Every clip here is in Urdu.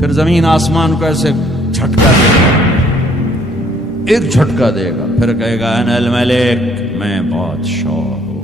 پھر زمین آسمان کو ایسے جھٹکا دے گا، ایک جھٹکا دے گا، پھر کہے گا انا الملک، میں بادشاہ ہوں۔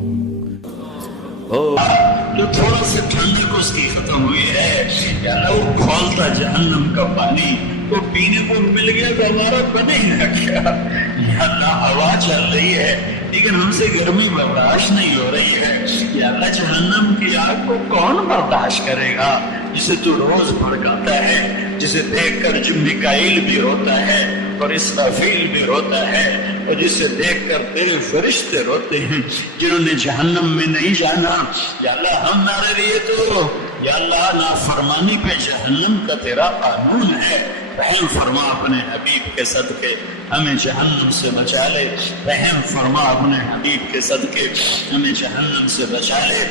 جو تھوڑا سے ٹھنڈک اس کی ختم ہوئی ہے، یا اللہ وہ کھولتا جہنم کا پانی وہ پینے کو مل گیا تو ہمارا بنے نہ کیا۔ یا اللہ ہوا چل رہی ہے لیکن ہم سے گرمی برداشت نہیں ہو رہی ہے، یا اللہ جہنم کی آگ کو کون برداشت کرے گا، جسے تو روز بھڑکاتا ہے، جسے دیکھ کر میکائیل بھی روتا ہے اور اسرافیل بھی روتا ہے، اور جسے دیکھ کر تیرے فرشتے روتے ہیں جنہوں نے جہنم میں نہیں جانا۔ یا اللہ ہمارے لیے تو یا اللہ نافرمانی پہ جہنم کا تیرا قانون ہے، رحم فرما اپنے حبیب کے صدقے ہمیں جہنم سے بچا لے، رحم فرما اپنے حبیب کے صدقے ہمیں جہنم سے بچا لے،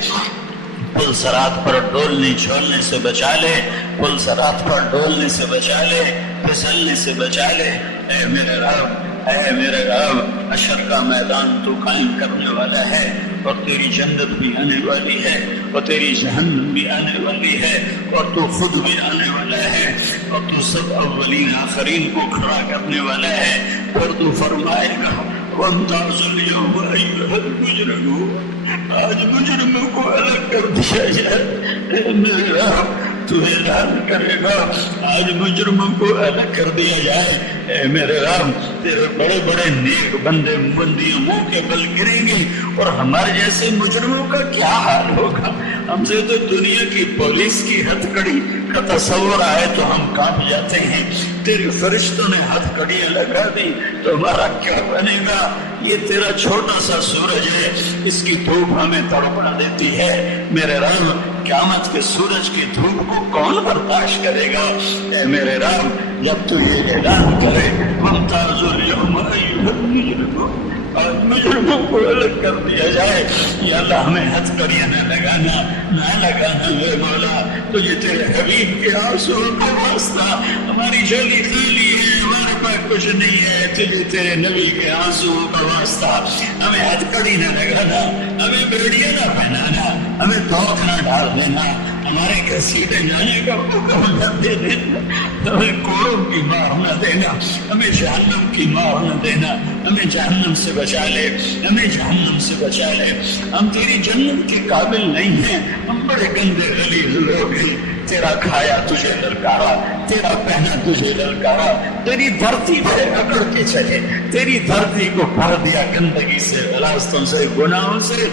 پل صراط پر ڈولنے چھولنے سے بچا لے، پل صراط پر ڈولنے سے بچا لے، پھسلنے سے بچا لے۔ اے میرے رب، اے میرے رب، حشر کا میدان تو قائم کرنے والا ہے، اور تیری جنت بھی آنے والی ہے، اور تیری جہنم بھی آنے والی ہے، اور تو خود بھی آنے والا ہے، اور تو سب اولین آخرین کو کھڑا کرنے والا ہے، اور تو فرمائے گا وَامْتَازُوا الْيَوْمَ أَيُّهَا الْمُجْرِمُونَ، آج مجرموں کو الگ کر دیا جائے۔ اے میرے رب تو اعلان کرے گا آج مجرموں کو الگ کر دیا جائے۔ اے میرے رب تیرے بڑے بڑے نیک بندے بندیوں منہ کے بل گریں گے، اور ہمارے جیسے مجرموں کا کیا حال ہوگا؟ ہم سے تو دنیا کی پولیس کی ہتھکڑی کا تصور آئے تو ہم کانپ جاتے ہیں، تیرے فرشتوں نے ہتھکڑیاں لگا دی تو ہمارا کیا بنے گا؟ یہ تیرا چھوٹا سا سورج ہے، اس کی دھوپ ہمیں تڑپا دیتی ہے۔ میرے رب قیامت کے سورج کی دھوپ کو کون برداشت کرے گا؟ اے میرے رب جب تو یہ اعلان کرے وَامْتَازُوا الْيَوْمَ أَيُّهَا الْمُجْرِمُونَ، آج مجرموں کو الگ کر دیا جائے۔ یا اللہ ہمیں ہتھکڑیاں نہ لگانا میرے مولا، تجھے تیرے حبیب کے آنسو کا واسطہ، ہماری جھولی خالی ہے، ہمارے پاس کچھ نہیں ہے، تجھے تیرے نبی کے آنسو کا واسطہ ہمیں ہتھکڑی نہ لگانا، ہمیں بیڑیاں نہ پہنانا، ہمیں توق نہ ڈال دینا، ہمارے گھسیٹے جانے کا حکم نہ دے دینا، ہمیں کوڑوں کی مار نہ دینا، ہمیں جہنم کی مار نہ دینا، ہمیں جہنم سے بچا لے، ہمیں جہنم سے بچا لے۔ ہم تیری جنت کے قابل نہیں ہیں، ہم بڑے گندے غلیظ لوگ ہیں، تیرا کھایا تجھے للکارا، تیرا پہنا تجھے للکارا، تیری دھرتی پہ اکڑ کے چلے، تیری دھرتی کو بھر دیا گندگی سے، غلاظتوں سے، گناہوں سے۔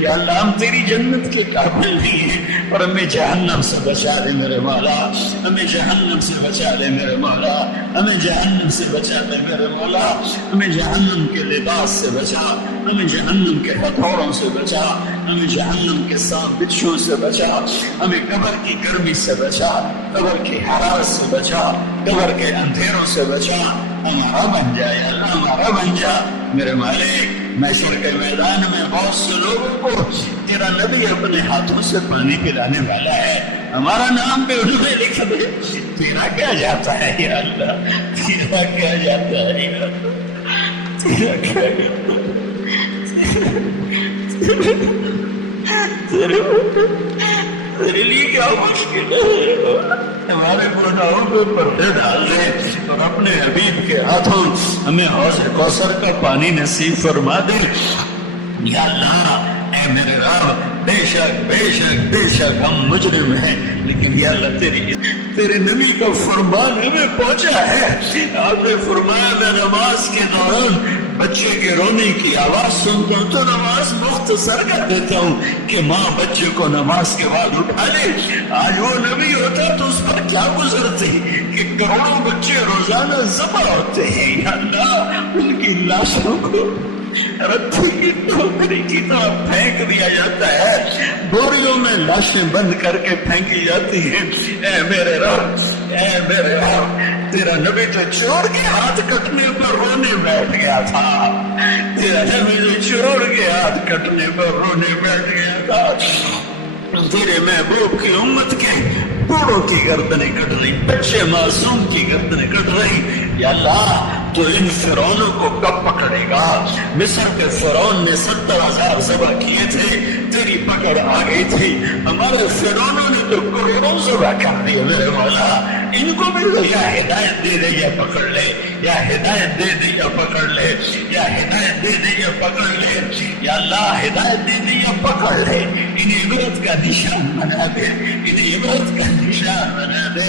یا اللہ ہم تیری جنت کے قابل نہیں ہیں، اور ہمیں جہنم سے بچا لے میرے مولا، ہمیں جہنم سے بچا لے میرے مولا، ہمیں جہنم سے بچا لے میرے مولا، ہمیں جہنم کے لباس سے بچا، ہمیں جہنم کے ہتھوڑوں سے بچا، ہمیں جہنم کے سانپ بچھو سے بچا، ہمیں قبر کی گرمی سے بچا، قبر کی حرارت سے بچا، قبر کے اندھیروں سے بچا، ہمارا بن جا یا اللہ، ہمارا بن جا میرے مالک۔ محشر کے میدان میں بہت سے لوگوں کو تیرا نبی اپنے ہاتھوں سے پانی پلانے والا ہے، ہمارا نام بھی انہوں نے لکھ دے۔ تیرا کیا جاتا ہے یا اللہ، تیرا کیا جاتا ہے یا اللہ، تیرا کیا جاتا ہے، تیرے لیے کیا مشکل ہے؟ ہمارے گناہوں پہ پردے ڈال دے اور اپنے حبیب کے ہاتھوں ہمیں حوض کوثر کا پانی نصیب فرما دے یا اللہ۔ اے میرے رب بے شک ہم مجرم ہیں، لیکن یا اللہ تیرے نبی کا فرمان ہمیں پہنچا ہے۔ آپ نے فرمایا میں نماز کے دوران بچے کے رونے کی آواز سنتا ہوں تو نماز مختصر کر دیتا ہوں کہ ماں بچے کو نماز کے بعد اٹھا لے۔ آج وہ نبی ہوتا تو اس پر کیا گزرتے کہ کروڑوں بچے روزانہ ذبح ہوتے ہیں، یا اللہ ان کی لاشوں کو رتی کی ٹوکری کی طرح پھینک دیا جاتا ہے، بوریوں میں لاشیں بند کر کے پھینکی جاتی ہیں۔ اے میرے رب، اے میرے رب، تیرا نبی تو چور کے ہاتھ کٹنے پر رونے بیٹھ گیا تھا، تیرا نبی تو چور کے ہاتھ کٹنے پر رونے بیٹھ گیا تھا۔ تیرے محبوب کی امت کے بوڑھوں کی گردنیں کٹ رہی، بچے معصوم کی گردنیں کٹ رہی، یا اللہ تو ان فرعونوں کو کب پکڑے گا؟ مصر کے فرعون نے 70,000 ذبح کیے تھے، تیری پکڑ آ گئی تھی۔ ہمارے فرعونوں نے تو کروڑوں ذبح کر دیے میرے مولا، ان کو بھی تو یا ہدایت دے دے یا پکڑ لے، یا ہدایت دے دے یا پکڑ لے، یا ہدایت دے دے یا پکڑ لے، یا اللہ ہدایت دے دے یا پکڑ لے، انہیں عبرت کا نشان بنا دے، انہیں عبرت کا نشان بنا دے۔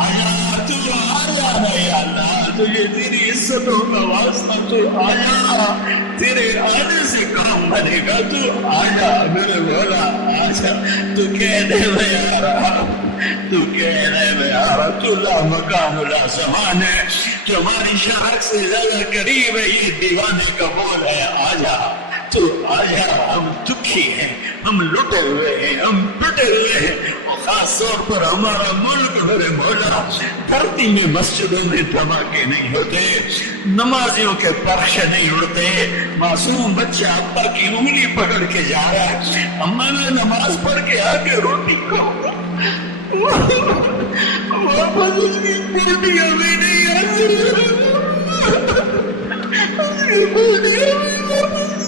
آیا تو آیا نا یا اللہ، تجھے تیری عزتوں کا واسطہ تو آیا، تیرے آنے سے کام بنے گا، تو آیا میرے مولا آجا، تو کہہ دے میں آ رہا، تو کہہ دے میں آ رہا، تو لا مکان لا زمان ہے، جو ہماری شہر سے زیادہ قریب ہے، یہ دیوانے کا بول ہے، آجا تو آجا۔ ہم دکھی ہیں، ہم لٹے ہوئے ہیں، ہم پٹے ہوئے ہیں، اور خاص طور پر ہمارا ملک میرے مولا، دھرتی میں مسجدوں میں دھماکے نہیں ہوتے، نمازیوں کے پرش نہیں اڑتے، معصوم بچہ ابا کی انگلی پکڑ کے جا رہا ہے، اما میں نماز پڑھ کے آ کے روٹی کھاؤں گا، واپس اس کی پوٹیاں بھی نہیں آتی، اس کی پوٹیاں بھی واپس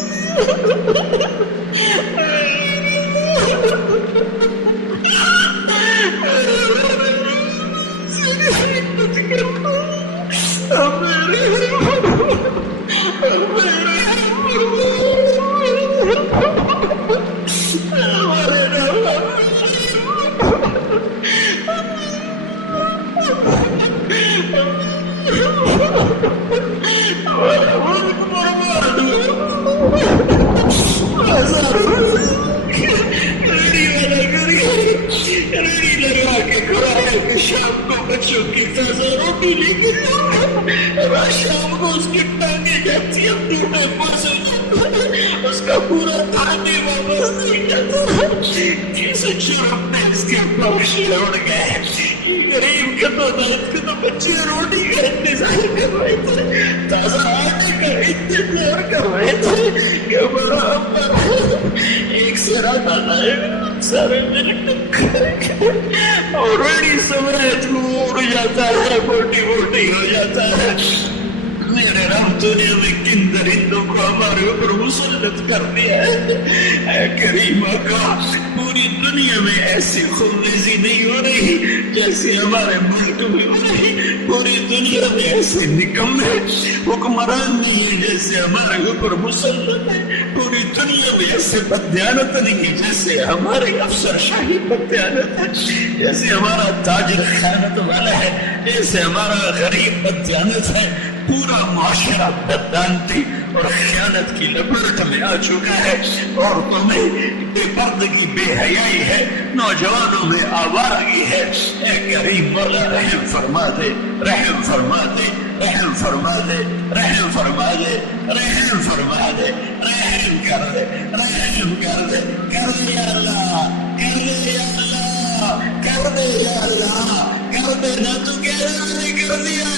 شام کو بچوں کی تازہ روٹی لے کے جاؤں، شام کو اس کی ٹانگیں جاتی اب ٹوٹے موسم، اس کا پورا تھانے واپس نہیں جاتا، کسی چورب نے اس کے پرشے اڑ گئے، غریب کے تو درد کے تو بچے روٹی کا انتظار کر رہے تھے، تازہ آنے کا انتظار کر رہے تھے کہ بڑا ابا ایک سرا دانا ہے سارے مل کر اور ریڈی سمیت اڑ جاتا ہے، موٹی موٹی ہو جاتا ہے۔ میرے رب دنیا میں کن درندوں کو ہمارے اوپر مسلط کر دیا ہے، اے کریم آقا، پوری دنیا میں ایسی خونریزی نہیں ہو رہی جیسے ہمارے ملک میں ہو رہی، پوری دنیا میں ایسے نکمے حکمران نہیں ہے جیسے ہمارے اوپر مسلط ہے، پوری دنیا میں ایسے بددیانت نہیں جیسے ہمارے افسر شاہی بددیانت ہے، جیسے ہمارا تاجر خیانت والا ہے، جیسے ہمارا غریب بددیانت ہے، پورا معاشرہ بددانتی اور خیانت کی لپیٹ میں آ چکا ہے، عورتوں میں بے پردگی بے حیائی ہے، نوجوانوں میں آوارگی ہے، اے کریم مولا رحم فرما دے، رحم فرما دے، رحم فرما دے، رحم فرما دے، رحم فرما دے، رحم کر دے، رحم کر دے، کر دے یا اللہ، کر دے یا اللہ، کر دے یا اللہ، کر دے، نہ تو کہہ رہا میں نے کر دیا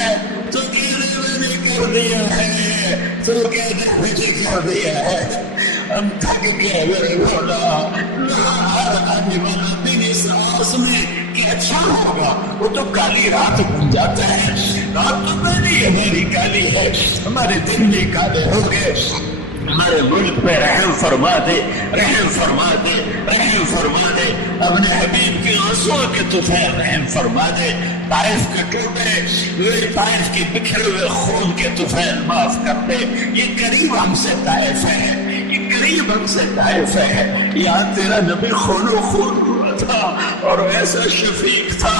ہے، تو کہہ رہے میں نے کر دیا ہے، تو کہہ رہے میں نے کر دیا ہے، ہم تھک گئے میرے مولا، ہر آنے والا دن اس آس میں کہ اچھا ہوگا، وہ تو کالی رات بن جاتا ہے، رات تو پہلی ہماری کالی ہے، ہمارے دن بھی کالے ہو گئے، ہمارے ملک پہ رحم فرما دے، رحم فرما دے، رحم فرما دے، اپنے حبیب کے آنسوؤں کے طفیل رحم فرما دے، طائف کے ٹوٹے ہوئے، طائف کے بکھرے ہوئے خون کے طفیل معاف کر دے، یہ قریب ہم سے طائف ہے، یہ قریب ہم سے طائف ہے، یہاں تیرا نبی خون و خون ہوا تھا اور ایسا شفیق تھا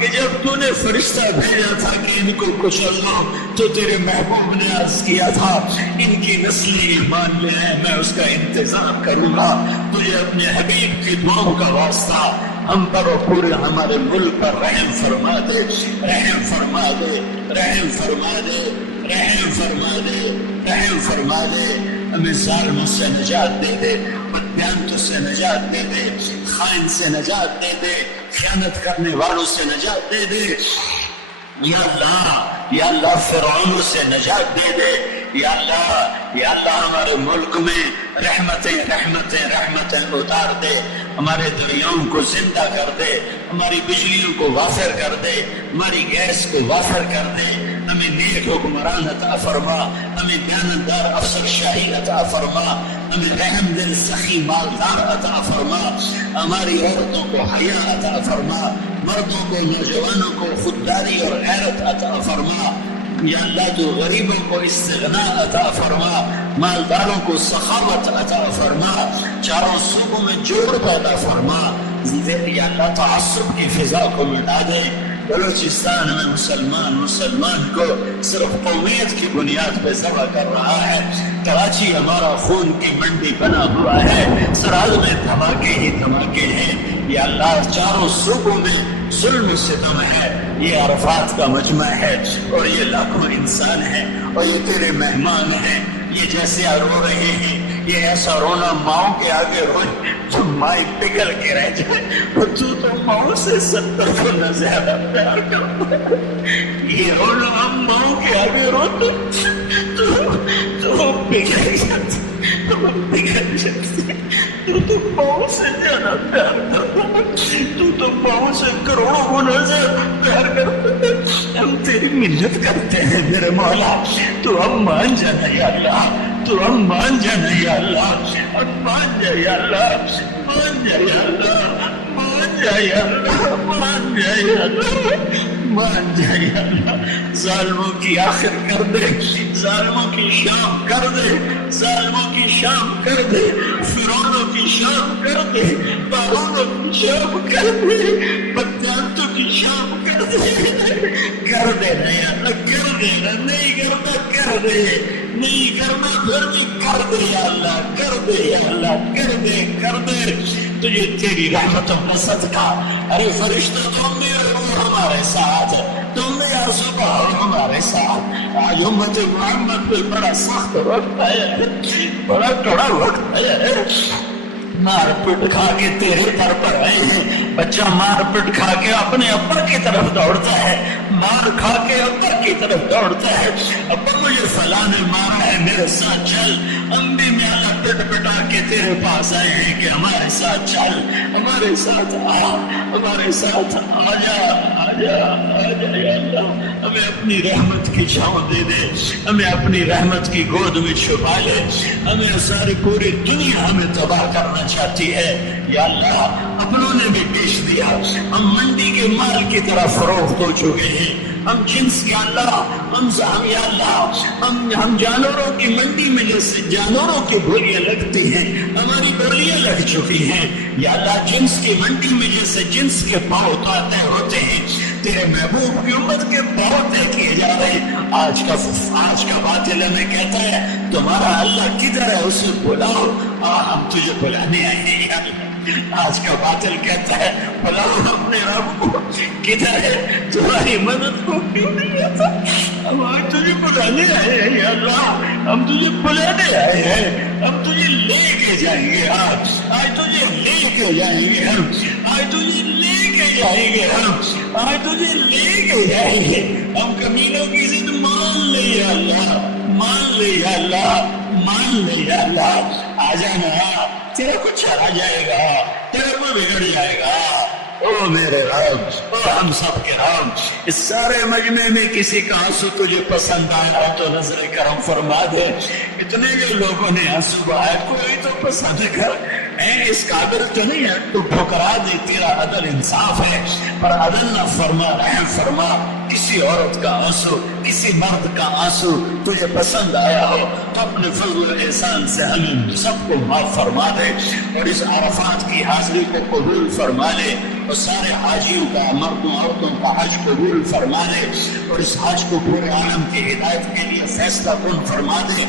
کہ جب تو نے فرشتہ بھیجا تھا کہ ان کو کچل لو تو تیرے محبوب نے عرض کیا تھا ان کی نسل ایمان لے آئے، میں اس کا انتظام کروں گا، تجھے اپنے حبیب کی دعاؤں کا واسطہ ہم پر اور پورے ہمارے ملک پر رحم فرما دے، رحم فرما دے، رحم فرما دے، رحم فرما دے، رحم فرما دے، ہمیں ظالموں سے نجات دے دے، بددیانتوں سے نجات دے دے، خائن سے نجات دے دے، خیانت کرنے والوں سے نجات دے دے، یا اللہ فرعونوں سے نجات دے دے، یا اللہ ہمارے ملک میں رحمتیں رحمتیں رحمتیں اتار دے، ہمارے دریاؤں کو زندہ کر دے، ہماری بجلیوں کو وافر کر دے، ہماری گیس کو وافر کر دے، ہمیں نیک حکمران عطا فرما، ہمیں دیانتدار افسر شاہی عطا فرما، ہمیں رحم دل سخی مالدار عطا فرما، ہماری عورتوں کو حیا عطا فرما، مردوں کو نوجوانوں کو خودداری اور غیرت عطا فرما۔ یا اللہ تو غریبوں کو استغنا عطا فرما، مالداروں کو سخاوت عطا فرما، چاروں صوبوں میں جوڑ پیدا فرما۔ یا اللہ تعصب کی فضا کو مٹا دے۔ بلوچستان میں مسلمان کو صرف قومیت کی بنیاد پہ ذبح کر رہا ہے۔ کراچی ہمارا خون کی منڈی بنا ہوا ہے، سرحد میں دھماکے ہی دھماکے ہیں۔ یا اللہ چاروں صوبوں میں ظلم و ستم ہے، یہ عرفات کا مجمع ہے اور یہ لاکھوں انسان ہیں اور یہ تیرے مہمان ہیں۔ یہ جیسے رو رہے ہیں، یہ ایسا رونا ماؤں کے آگے روئے جو مائی پگھل کے رہ جائے، اور تو ماؤں سے 70 گنا زیادہ پیار کرتا ہے۔ یہ رونا ہم ماؤں کے آگے روتے تو پگھل جاتے، پگھل جاتے۔ تو ماؤں سے زیادہ پیار کرتا ہے، تو ماؤں سے کروڑوں گنا زیادہ پیار کرتا ہے۔ ہم تیری منت کرتے ہیں میرے مولا، تو ہم مان جانا یا اللہ، تو ہم مان جانا یا اللہ، ہم مان جا یا اللہ، مان جا یا اللہ، مان جا یا اللہ، مان جا یا اللہ، مان جا یا اللہ۔ ظالموں کی آخر کر دے، ظالموں کی شام کر دے، ظالموں کی شام کر دے، فرعونوں کی شام کر دے، بارونوں کی شام کر دے، بدجانتوں کی شام کر دے۔ کر دے نا یا اللہ، کر دے نا، نہیں کرنا کر دے، نہیں کرنا پھر بھی کر دے یا اللہ، کر دے یا اللہ، کر دے، کر دے۔ تجھے تیری رحمتوں کا صدقہ، ارے فرشتہ تم بھی ہمارے ساتھ، تم بھی ہر صبح ہمارے ساتھ۔ آج امت محمد پہ بڑا سخت وقت ہے، بڑا کڑا وقت ہے۔ مار پٹ کھا کے تیرے در پر آئے ہیں۔ بچہ مار پٹ کھا کے اپنے ابا کی طرف دوڑتا ہے، مار کھا کے ابا کی طرف دوڑتا ہے، ابا مجھے فلاں نے مارا ہے میرے ساتھ چل۔ ہم بھی میاں پٹ پٹا کے تیرے پاس آئے ہیں کہ ہمارے ساتھ چل، ہمارے ساتھ آ، ہمارے ساتھ آ جا، آ جا، آ جا یا اللہ۔ ہمیں اپنی رحمت کی چھاؤں دے دے، ہمیں اپنی رحمت کی گود میں چھپا لے۔ ہمیں ساری پوری دنیا ہمیں تباہ کرنا چاہتی ہے یا اللہ، اپنوں نے بھی بیچ دیا، ہم منڈی کے مال کی طرح فروخت ہو چکے ہیں۔ ہم جنس یا اللہ، ہم یا اللہ، ہم جانوروں کی منڈی میں جیسے جانوروں کی بولیاں لگتی ہیں، ہماری بولیاں لگ چکی ہیں یا اللہ۔ جنس کی منڈی میں جیسے جنس کے پاؤ طے ہوتے ہیں، تیرے محبوب کی امت کے پاؤ طے کیے جا رہے ہیں۔ آج کا باطل ہمیں کہتا ہے تمہارا اللہ کدھر ہے، اسے بلاؤ، ہم تجھے بلانے آئے ہیں یا اللہ۔ آج کا باطل کہتا ہے بلاؤ اپنے رب کو، کدھر ہے، تمہاری مدد کو کیوں نہیں آتا۔ ہم آج تجھے بلانے آئے ہیں یا اللہ، ہم تجھے بلانے آئے ہیں، ہم تجھے لے کے جائیں گے، آج تجھے لے کے جائیں گے ہم، آج تجھے لے کے جائیں گے ہم، آج تجھے لے کے جائیں گے ہم۔ کمینوں کی ضد مان لے یا اللہ، مان لے یا اللہ، مان لے یا اللہ۔ آ جانا، تیرا کچھ آ جائے گا، تیرا کو بگڑ جائے گا۔ او میرے رب، او ہم سب کے رب، اس سارے مجمع میں کسی کا آنسو تجھے پسند آیا تو نظر کرم فرما دے۔ اتنے جو لوگوں نے آنسو بہائے، کوئی تو پسند کر، اس قابل تو نہیں ہے تو ٹھکرا دے، تیرا عدل انصاف ہے، پر عدل نہ فرما، رحم فرما۔ کسی عورت کا آنسو، کسی مرد کا آنسو تجھے پسند آیا ہو تو اپنے فضل و احسان سے ہمیں سب کو معاف فرما دے، اور اس عرفات کی حاضری کو قبول فرما لے، اور سارے حاجیوں کا، مردوں عورتوں کا حج قبول فرما دے، اور اس حج کو پورے عالم کی ہدایت کے لیے فیصلہ کن فرما دے۔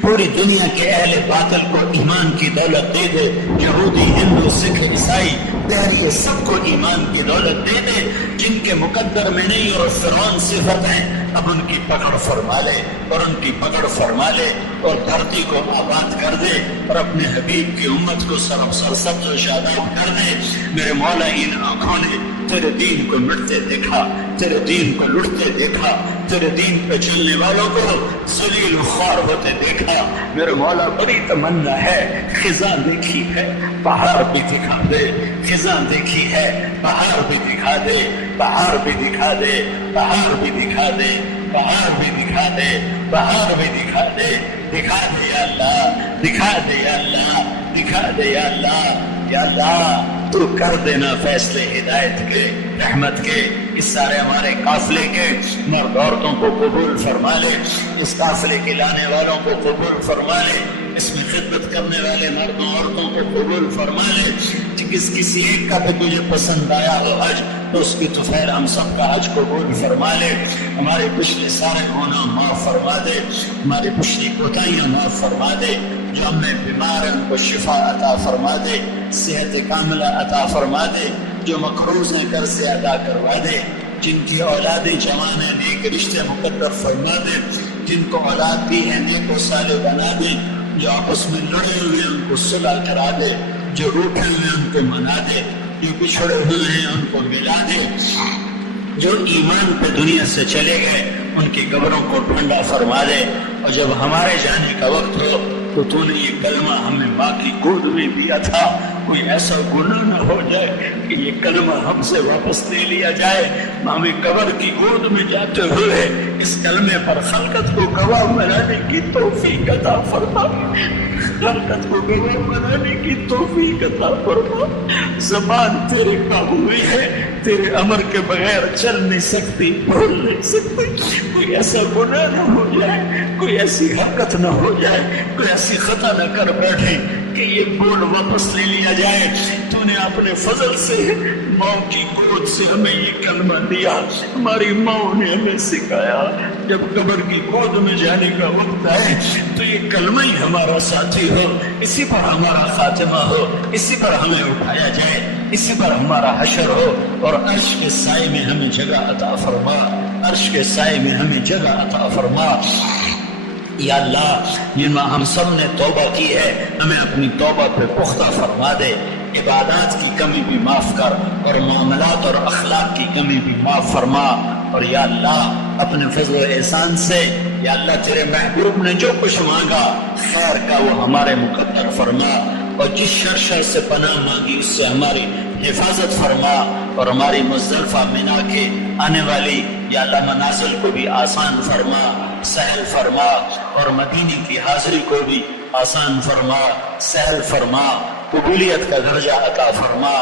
پوری دنیا کے اہل باطل کو ایمان کی دولت دے دے، یہودی، ہندو، سکھ، عیسائی، دہریے سب کو ایمان کی دولت دے دے، جن کے مقدر میں نہیں اور فرعون صفت ہیں، اب ان کی پکڑ فرما لے، اور ان کی پکڑ فرما لے، اور دھرتی کو آباد کر دے، اور اپنے حبیب کی امت کو سرسبز و شاداب کر دے۔ میرے مولا، ان آنکھوں نے تیرے دین کو مٹتے دیکھا، تیرے دین کو لٹتے دیکھا، تیرے دین پہ چلنے والوں کو ذلیل و خوار ہوتے دیکھا۔ میرے مولا، بڑی تمنا ہے، خزاں دیکھی ہے، پہاڑ بھی دکھا دے، خزاں دیکھی ہے، پہاڑ بھی دکھا دے، بہار بھی دکھا دے، بہار بھی دکھا دے، بہار بھی دکھا دے، بہار بھی دکھا دے، دکھا دے یا اللہ، دکھا دے یا اللہ، دکھا دے یا اللہ، یا اللہ تو کر دینا فیصلے ہدایت کے، رحمت کے، اس سارے ہمارے قافلے کے مرد عورتوں کو قبول فرما لے، اس قافلے کے لانے والوں کو قبول فرما لے، اس میں خدمت کرنے والے مردوں عورتوں کو قبول فرما لے، کسی ایک کا بھی تجھے پسند آیا ہو حج تو اس کی تو خیر ہم سب کا حج قبول فرما لے، ہمارے پچھلے سارے گناہ معاف فرما دے، ہماری پچھلی کوتاہیاں معاف فرما دے، جو ہم میں بیمار ہیں ان کو شفا عطا فرما دے، صحت کاملہ عطا فرما دے، جو مقروض ہیں قرض ادا کروا دے، جن کی اولادیں جوان ہیں نیک رشتے مقدر فرما دے، جن کو اولاد بھی ہے نیک و صالح بنا دے، جو آپس میں لڑے ہوئے ان کو صلح کرا دے، جو روٹھے ہوئے ان کو منا دے، جو بچھڑے ہوئے ہیں ان کو ملا دے، جو ایمان پہ دنیا سے چلے گئے ان کی قبروں کو ٹھنڈا فرما دے، اور جب ہمارے جانے کا وقت ہو تو تو نے یہ کلمہ ہمیں ماں کی گود میں دیا تھا، کوئی ایسا گناہ نہ ہو جائے کہ یہ کلمہ ہم سے واپس لے لیا جائے، ہمیں قبر کی گود میں جاتے ہوئے اس کلمے پر خلقت کو گواہ بنانے کی توفیق عطا فرما، خلقت کو گواہ بنانے کی توفیق عطا فرما، زبان تیرے قابو میں ہے، تیرے امر کے بغیر چل نہیں سکتی، بول نہیں سکتی، کوئی ایسا گناہ نہ ہو جائے، کوئی ایسی حرکت نہ ہو جائے، کوئی ایسی خطا نہ کر بیٹھے کہ یہ بول واپس لے لیا جائے۔ تو نے اپنے فضل سے ماں کی گود سے ہمیں یہ کلمہ دیا، ہماری ماں نے ہمیں سکھایا، جب قبر کی گود میں جانے کا وقت آئے تو یہ کلمہ ہی ہمارا ساتھی ہو، اسی پر ہمارا خاتمہ ہو، اسی پر ہمیں اٹھایا جائے، اسی پر ہمارا حشر ہو، اور عرش کے سائے میں ہمیں جگہ عطا فرما، عرش کے سائے میں ہمیں جگہ عطا فرما۔ یا اللہ جن میں ہم سب نے توبہ کی ہے ہمیں اپنی توبہ پہ پختہ فرما دے، عبادات کی کمی بھی معاف کر اور معاملات اور اخلاق کی کمی بھی معاف فرما، اور یا اللہ اپنے فضل و احسان سے یا اللہ تیرے محبوب نے جو کچھ مانگا خیر کا وہ ہمارے مقدر فرما، اور جس شر سے پناہ مانگی اس سے ہماری حفاظت فرما، اور ہماری مزدلفہ منا کے آنے والی یا اللہ منازل کو بھی آسان فرما، سہل فرما، اور مدینے کی حاضری کو بھی آسان فرما، سہل فرما، قبولیت کا درجہ عطا فرما۔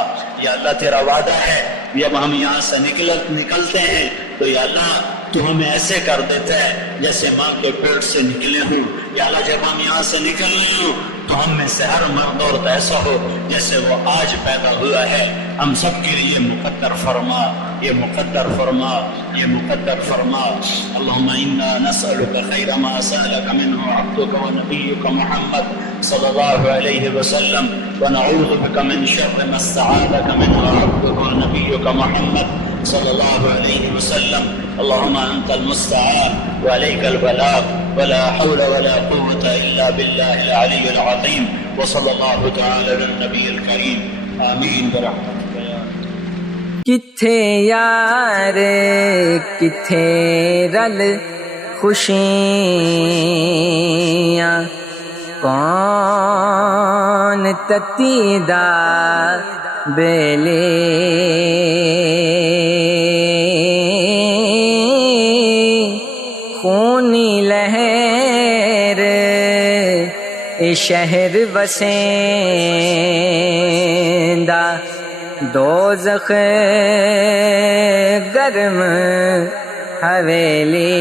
یا اللہ تیرا وعدہ ہے جب ہم یہاں سے نکلتے ہیں تو یا اللہ تو ہمیں ایسے کر دیتا ہے جیسے ماں کے پیٹ سے نکلے ہوں، یا اللہ جب ہم یہاں سے نکل رہے ہوں تو ہم میں سے ہر مرد عورت ایسا ہو جیسے وہ آج پیدا ہوا ہے، ہم سب کے لیے مقدر فرما، یہ مقدر فرما، یہ مقدر فرما۔ اللہم انا نسألک خیر ما سألک منہ عبدک و نبیک محمد صلی اللہ علیہ وسلم، ونعوذ بک من شر ما استعاذک منہ عبدک و نبیک محمد صلی اللہ علیہ وسلم۔ اللہم انت المستعان وعلیک البلاغ ولا حول ولا قوة الا باللہ العلی العظیم، وصلی اللہ تعالی علی النبی الکریم، آمین برحمتک یا کتھے یار کتھے رل خوشیاں، کون تتی دا بیلے خونی لہر اے شہر وسیندا، دوزخ گرم حویلی،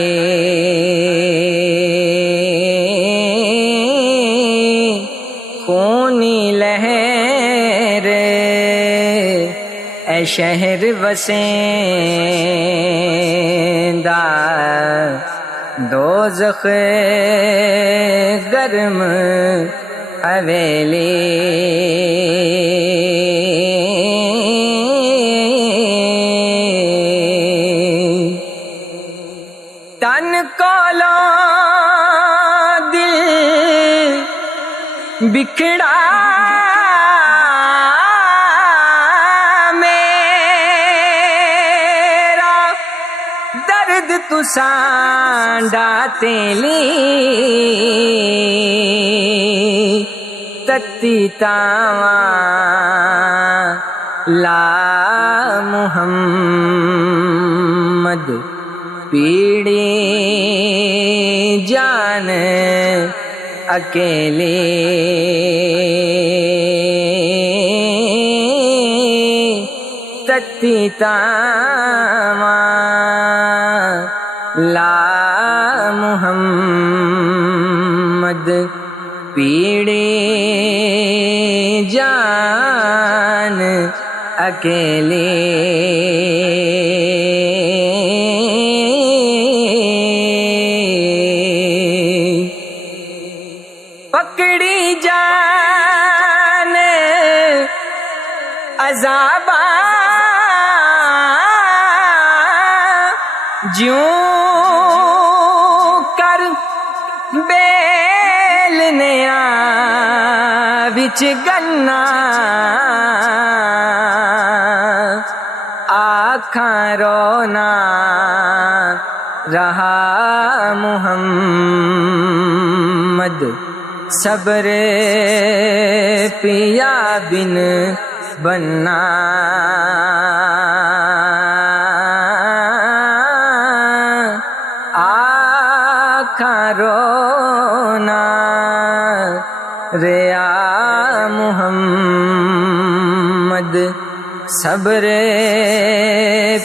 خونی لہر اے شہر وسیندا، دوزخ گرم حویلی۔ تن کولو دل بکھڑا میرا، درد تساں ڈاتے لی تتی تاواں لا محمد پیڑی جان اکیلے تتی تاواں لا محمد پیڑی جان اکیلے پکڑی جان عذاب جوں کر بیل نیا وچ گنا آکھاں رونا رہا محمد صبر پیا بن بننا آکھاں رونا ریا محمد صبر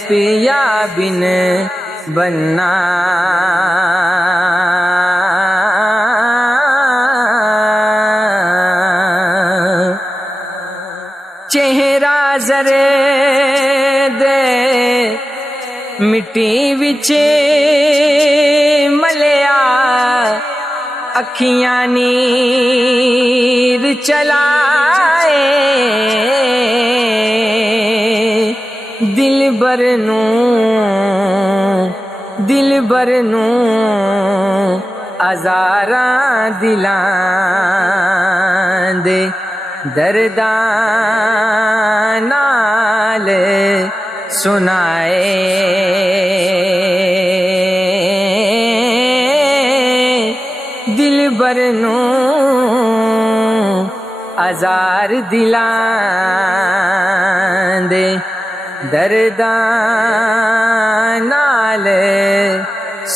پیا بن بننا چہرہ زرے دے مٹی وچ ملیا اکھیاں نیر چلائے دل بر نوں ازاراں دلاں دے درداں نال سنائے دل بر نوں ازار دلاں دے درداں نال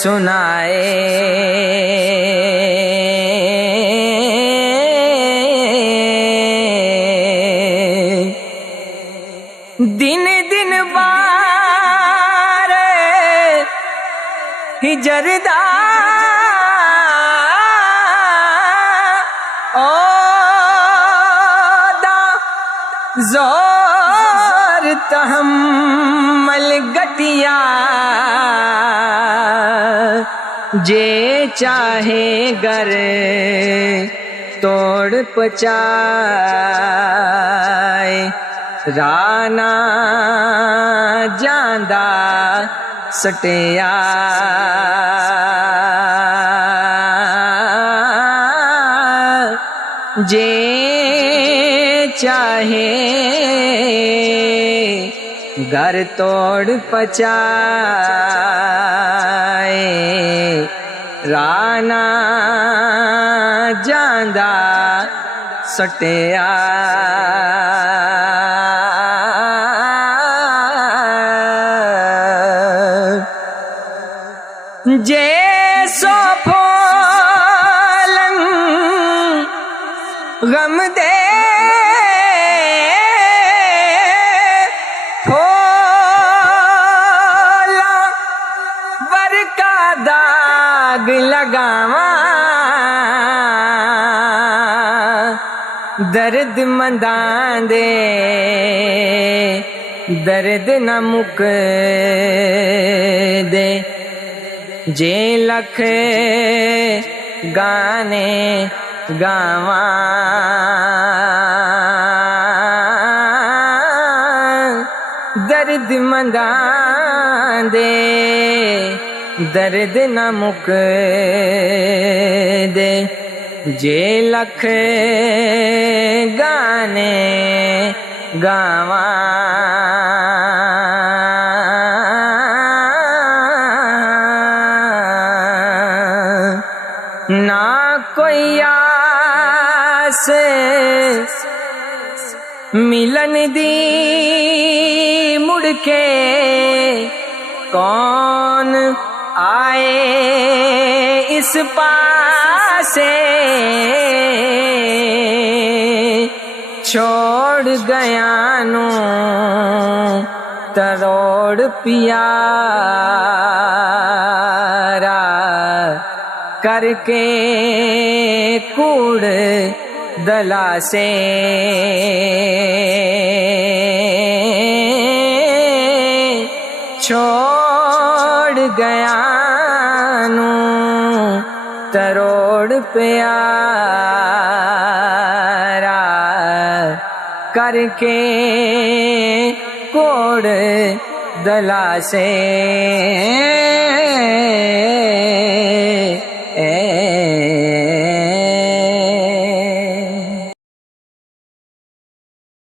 سنائے دن دن بار ہجر دا او دا زور تحمل گٹیا جے چاہے گر توڑ پچائے رانا جاندا سٹیا جے چاہے گر توڑ پچائے رانا جاندا سٹیا جے سو پھولن غم دے پھولا ورکا داغ لگاواں درد منداں دے درد نہ مک دے جے لکھ گانے گاواں درد منداں دے درد نہ مک دے جے لکھ گانے گاواں نہ کوئی آس ملن دی مڑ کے کون آئے اس پاسے چھوڑ گیا نو تروڑ پیارا کر کے کوڑ دلا سے چھوڑ گیا نو تروڑ پیارا کر کے کوڑ دلا سے